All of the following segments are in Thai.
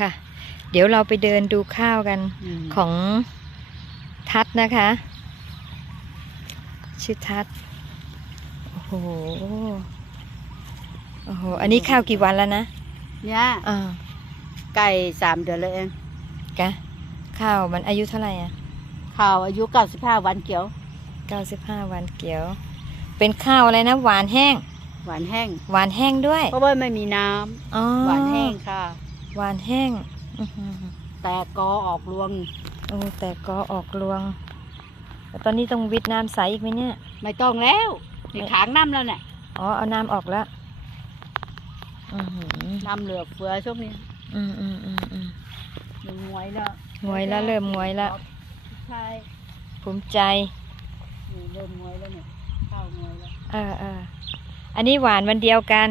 ค่ะ เดี๋ยวเราไปเดินดูข้าวกันมของทัศน์นะคะ ชื่อทัศน์โอ้โหโอ้โหอันนี้ข้าวกี่วันแล้วนะเนี่ยอ่าไก่สามเดือนเลยเองกะข้าวมันอายุเท่าไหร่อะข่าวอายุเก้าสิบห้าวันเกี่ยวเก้าสิบห้าวันเกี่ยว เป็นข้าวอะไรนะหวานแห้งหวานแห้ง หวานแห้งด้วย เพราะว่าไม่มีน้ำอ๋อหวานแห้งค่ะ หวานแห้งอื้อหือแต่กอออกรวง โอ้แต่ก็ออกรวงแล้วตอนนี้ต้องวิดน้ำใสอีกไหมเนี่ย ไม่ต้องแล้วในขางน้ำแล้วเนี่ยอ๋อ เอาน้ำออกแล้วอือหือน้ำเหลือเฟือช่วงนี้อืมอืมอืมอืมมันงวยแล้วงวยแล้วเริ่มงวยแล้ว ใช่ภูมิใจ นี่เริ่มงวยแล้วเนี่ยข้าวงวยแล้ว เออเอออันนี้หวานวันเดียวกัน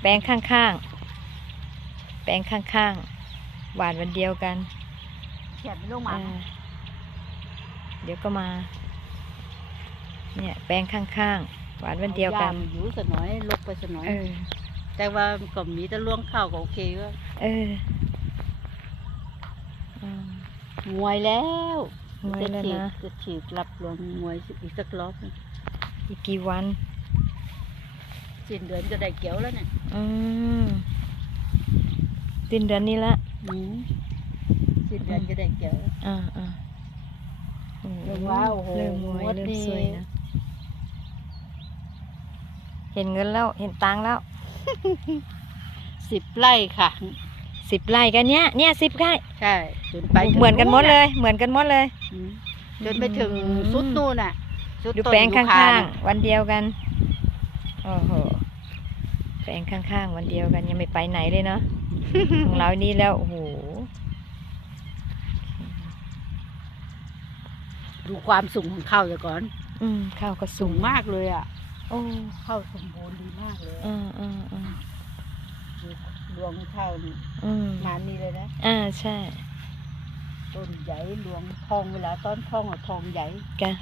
แปลงข้างๆ แปลงข้างๆ หวานวันเดียวกันเขียนเป็นลูกหมาเออเดี๋ยวก็มา เนี่ย แปลงข้างๆ หวานวันเดียวกัน อาางอยู่สักหน่อยลกไปสักหน่อย เออ แต่ว่าก็มีแต่ล่วงข้าวก็โอเคว่าเอออืมงวยแล้วงวยแล้วจะฉีดนะ จะฉีดรับรองงวยอีกสักรอบหนึ่งอีกกี่วัน สิ้นเดือนจะได้เกี่ยวแล้วเนี่ย อืม สิ้นเดือนนี้ละอืมสิ้นเดือนจะได้เกี่ยวแล้วอ่าอ่าโอ้เริ่มว่าโอ้โหเริ่มงวยงวดเริ่มนี้สวยนะเห็นเงินแล้วเห็นตังค์แล้วสิบไร่ค่ะสิบไร่กันเนี้ยเนี่ยสิบไร่ใช่จนไปถึงเหมือนกันหมดเลย เหมือนกันหมดเลยอืมจนไปถึงอืมสุดนู่นน่ะสุดดูต้นแปลงยูข้คาางน่ะๆวันเดียวกันโอ้โหแปลงข้างๆวันเดียวกันยังไม่ไปไหนเลยเนาะ ของเรานี่แล้ว โอ้โห ดูความสูงของข้าวเดี๋ยวก่อน อืมข้าวก็สูสูงงมากเลยอะ โอ้ข้าวสมบูรณ์ดีมากเลยอืมอืมอืมดูรวงข้าวนี่อืมมานี่เลยนะ อ่าใช่ต้นใหญ่รวงทองเวลาต้นทองอะทองใหญ่กะ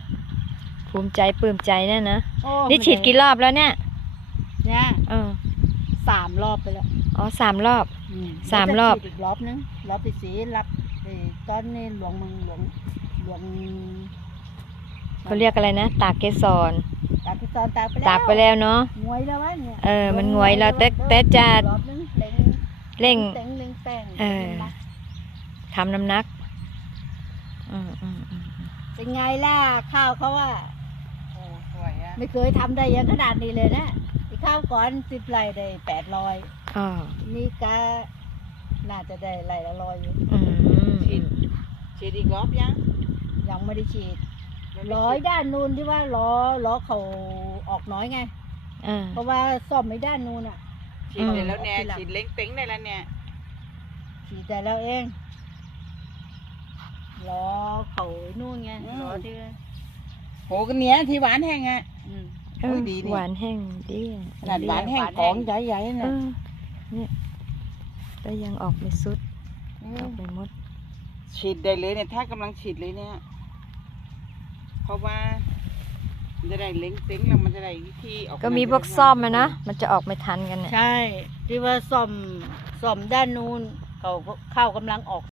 ภูมิใจปลื้มใจแน่นะโอ้นี่ฉีดกี่รอบแล้วเนี่ยเนี่ยเออสามรอบไปแล้วอ๋อสามรอบอื สามรอบ แล้วจะฉีดอีกรอบนึงรอบที่สี่รับไอ้ตอนนี้หลวงเมึงหลวงหลวงเขาเรียกอะไรนะ ตากเกสร ตากที่ตอนตากไปแล้วตากไปแล้วเนาะ งวยแล้ววะเนี่ยเออมันงวยแล้วแต่แต่จะ รอบนึงเล็งเร่งเล็งเล็งแป้งเออ ทำน้ำหนักอืมอืมอืมเป็นไงล่ะข้าวเขาว่า โอ้สวยอะไม่เคยทำได้อยังขนาดนี้เลยนะที่ ข้าวก่อนสิบไร่ได้แปดร้อยอ๋อนี่ก็น่าจะได้ไร่ละร้อยอยู่อืมฉีดฉีดอีกรอบยังยังไม่ได้ฉีดยังไม่ร้อยฉีดด้านนู้นที่ว่าล้อล้อเขาออกน้อยไง อ่า เพราะว่าซ่อมไม่ด้านนู้นอะ ฉีดไปแล้วเนี่ยอืมฉีดเล้งเต็งได้แล้วเนี่ยฉีดแต่แล้วเองล้อเขานู่นไงล้อที่โหกันเนี้ยที่หวานแห้งอะอืม เอโอ้อยดีนี่ หวานแห้งดีขนาดหวานแห้งหวานแห้งกองใหญ่ๆเอนะอเนี่ยแต่ยังออกไม่สุดมออกไม่หมด ฉีดได้เลยเนี่ย ถ้ากำลังฉีดเลยเนี่ย เพราะว่ามันจะได้เล้งเต็งแล้วมันจะได้วิธีออกก็มีพวกซ่อมอะนะ มันจะออกไม่ทันกันเนี่ย ใช่ ที่ว่าซ่อมซ่อมด้านนู้นเขาเข้ากำลังออก